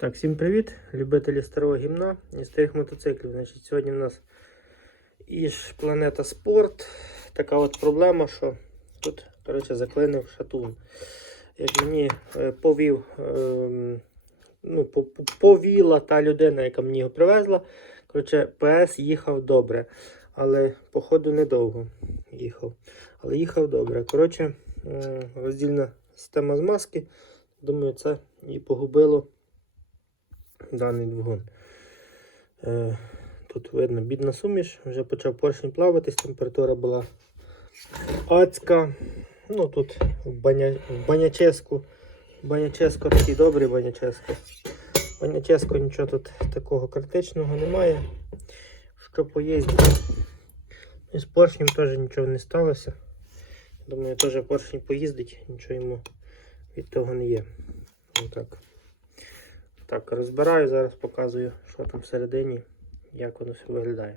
Так, всім привіт, любителі старого гімна і старих мотоциклів. Значить, Сьогодні в нас Іж Планета Спорт. Така от проблема, що тут коротше, заклинив шатун. Як мені е, повів, ем, ну, по- по- повіла та людина, яка мені його привезла. Коротше, ПС їхав добре, але походу недовго їхав. Але їхав добре. Коротше, роздільна система змазки. Думаю, це і погубило даний двигун. Е, тут видно бідна суміш, вже почав поршень плаватись, температура була адська. Ну тут в, баня, в баняческу. Баняческо такий добрий баняческо. Баняческо нічого тут такого критичного немає. Що поїздити. І з поршнем теж нічого не сталося. Думаю, теж поршень поїздить, нічого йому від того не є. Отак. Так, розбираю, зараз показую, що там всередині, як воно все виглядає.